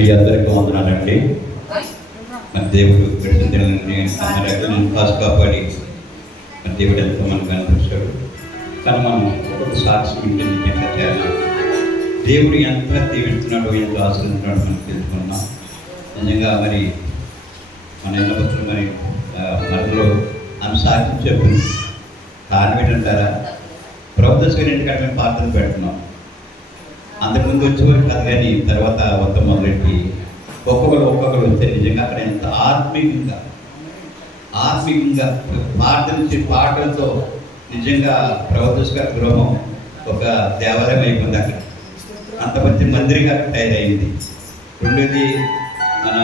మీ అందరికీ వందనాలండి. మన దేవుడు గడిచిన అందరినీ కాసు కాపాడి మన దేవుడు ఎంతో మనకు అనిపిస్తాడు. కానీ మనం ఒక్కొక్క సాక్షి నిజంగా చేయాలి. దేవుడు ఎంత దీవిస్తున్నాడో, ఎంత ఆశ్రయించినాడో మనం తెలుసుకున్నాం. నిజంగా మరి మన ఎన్నపత్రులు మరి మనలో ఆమె సాక్షి చెప్పింది. కారణం ఏంటంటారా, ప్రభుత్వ ఇంటికాడ మేము ప్రార్థన పెడుతున్నాం. అంతకుముందు వచ్చేవారు కాదు, కానీ తర్వాత వంత మొదలెట్టి ఒక్కొక్కరు వస్తే నిజంగా అక్కడ ఎంత ఆత్మీయంగా ప్రార్థన పాటలతో నిజంగా ప్రభుత్వ గృహం ఒక దేవాలయం అయిపోయింది. అక్కడ అంత మంచి మందిరంగా తయారైంది. రెండోది మన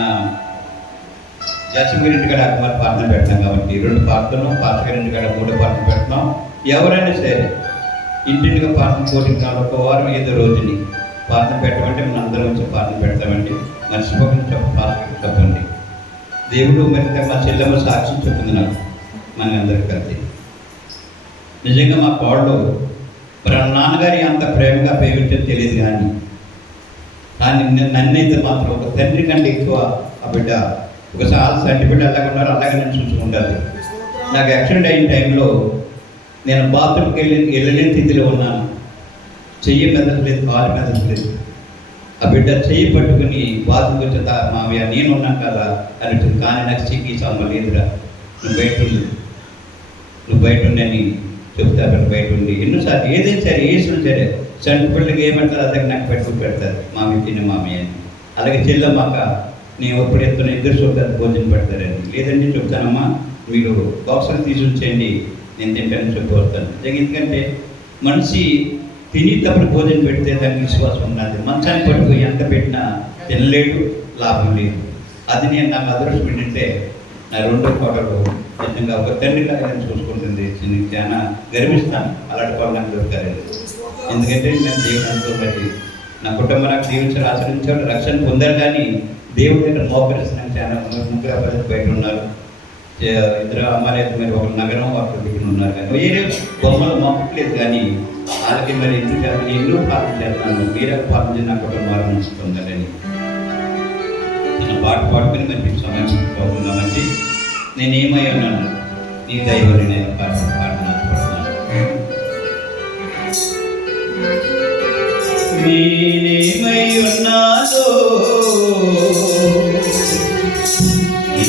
జాస్మిన్ ఇంటికాడ అక్కడ ప్రార్థన పెడతాం కాబట్టి 2 ప్రార్థనలు, పాస్టర్ ఇంటికాడ 3 ప్రార్థన పెడతాం. ఎవరైనా సరే ఇంటింటిగా ప్రార్థన కోటించాలి. ఒక వారం ఏదో రోజుని ప్రార్థన పెట్టమంటే మన అందరం వచ్చి ప్రార్థన పెడతామండి. మర్చిపోకుండా చెప్పండి. దేవుడు మరి మా చెల్లెమ్మ సాక్షి చెప్తుంది నాకు, మన అందరికి కలిసి. నిజంగా మా కోడలు మరి నాన్నగారి అంత ప్రేమగా ప్రేమించడం తెలియదు, కానీ నన్నైతే మాత్రం ఒక తండ్రి కంటే ఎక్కువ ఆ బిడ్డ ఒకసారి సంటి బిడ్డ అలాగే అలాగే నేను చూసుకుంటాను. నాకు యాక్సిడెంట్ అయిన టైంలో నేను బాత్రూమ్కి వెళ్ళలేని స్థితిలో ఉన్నాను. చెయ్యి మెదపలేదు, కాలు మెదపలేదు. ఆ బిడ్డ చెయ్యి పట్టుకుని బాత్రూమ్కి వచ్చేదా మావయ్య నేను ఉన్నాను కదా అని. కానీ నాకు చెయ్యి సమ్మ లేదురా, నువ్వు బయట ఉండని చెప్తారు. బయట ఉండి ఎన్నోసార్లు ఏదైనా సరే వేసుకుని సరే చంటి పిల్లలకి ఏమంటారు అదే నాకు పెట్టుకుని పెడతారు, మామయ్య తిన్న మామయ్య అని. అలాగే చెల్లమ్మాక నేను ఎప్పుడు ఎత్తున ఇద్దరు చూపుతారు భోజనం పెడతారని. లేదంటే చెప్తానమ్మా మీరు బాక్సులు తీసుకొచ్చేయండి, నేను తింటానని చెప్పి వస్తాను. ఎందుకంటే మనిషి తినేటప్పుడు భోజనం పెడితే దానికి విశ్వాసం ఉన్నది. మంచాన్ని పట్టుకుని ఎంత పెట్టినా తినలేడు, లాభం లేదు. అది నేను నాకు అదృష్టం ఏంటంటే నా 2వ కోడలు నిజంగా ఒక తండ్రిగా చూసుకుంటుంది. చాలా గర్విస్తాను అలాంటి వాళ్ళు నాకు దొరకారండి. ఎందుకంటే నేను దేవుడు మరి నా కుటుంబం నాకు జీవించారు, ఆచరించాడు, రక్షణ పొందారు. కానీ దేవుడి దగ్గర మోకరిస్తున్నాను. చాలా 3 అబ్బాయిలు బయట ఉన్నారు, 2 అమ్మాయిలు మరి ఒక నగరం అక్కడ దిగిన ఉన్నారు. కానీ వేరే బొమ్మలు మొక్కలేదు. కానీ వాళ్ళకి మరి ఎందుకు ఎన్నో పాపం చేస్తున్నాను, మీరే పాపం చేసి నా కుటుంబాలను ఉంచుతుందని తన పాట పాడుకుని మరి సమయం పోతున్నామంటే నేనేమై ఉన్నాను, నీ దైవని నేను పాడుతున్నాను. నేనేమై ఉన్నాదో ఈ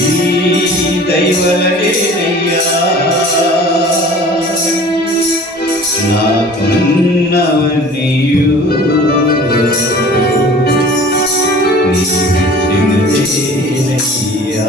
దైవలేనయ్యా, నాకున్నవన్నీయు నీవిచ్చినదేనయ్యా.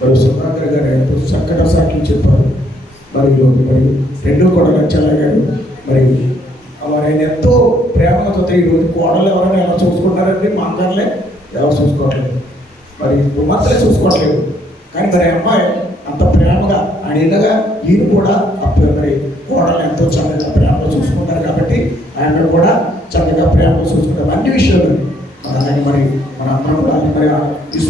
మరి సుధాకర్ గారు ఎంతో చక్కగా సాక్షి చెప్పారు. మరియు రెండో కూడా లక్షల గారు మరి మరి ఆయన ఎంతో ప్రేమగా చూస్తే ఈరోజు కోడలు ఎవరైనా ఎలా చూసుకుంటారండి? మా అక్కర్లే ఎవరు చూసుకోవట్లేదు, మరి కుమార్తెలే చూసుకోవట్లేదు. కానీ మరి అమ్మాయి అంత ప్రేమగా ఆయనగా ఈయన కూడా అప్పుడు మరి కోడలు ఎంతో చక్కగా ప్రేమగా చూసుకుంటారు కాబట్టి ఆయన కూడా చక్కగా ప్రేమగా చూసుకుంటారు. అన్ని విషయాలు మరి ఆయన మరి మన అమ్మ కూడా మరి